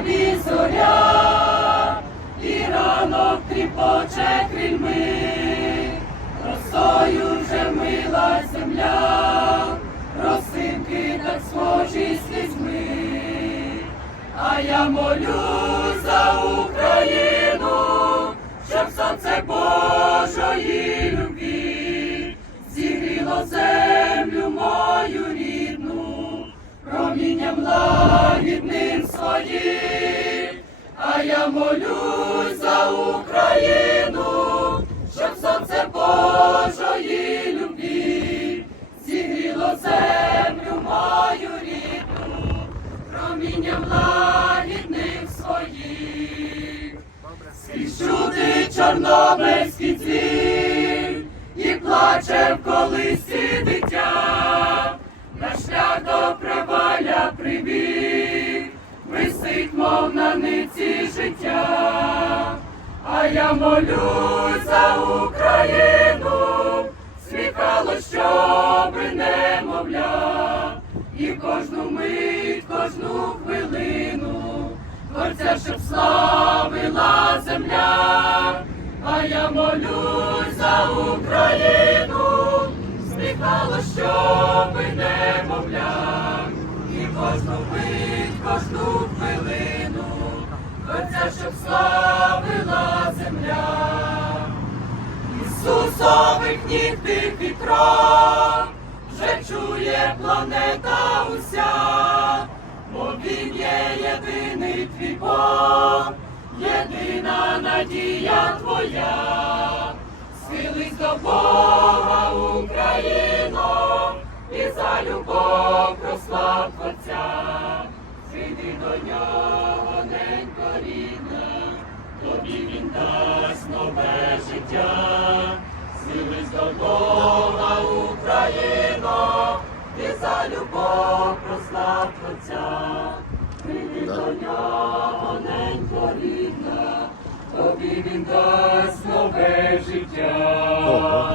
небі зоря, і ранок тріпоче крильми, росою вже мила земля, росинки так схожі слізьми, а я молюсь молюсь за Україну, щоб сонце Божої любві зігріло землю мою рідну, промінням лагідним своїм. Скрізь чути чорнобильський дзвін, і плаче в колисі мов життя, а я молюсь за Україну, сміхало, щоби немовля, і кожну мить, кожну хвилину. Творця, щоб славила земля, а я молюсь за Україну, сміхало, щоби немовля, і кожну мить, кожну хвилину, Творця, щоб славила земля. Ісусових ніг тихий крок, вже чує планета уся, бо він є єдиний твій Бог, єдина надія твоя, схились до Бога Україно, і за любов прослав Отця, прийди до нього, тобі він дасть нове життя, схились до Бога Україно, і за любов прослав Отця, прийди до нього, ненько рідна, тобі він дасть нове життя.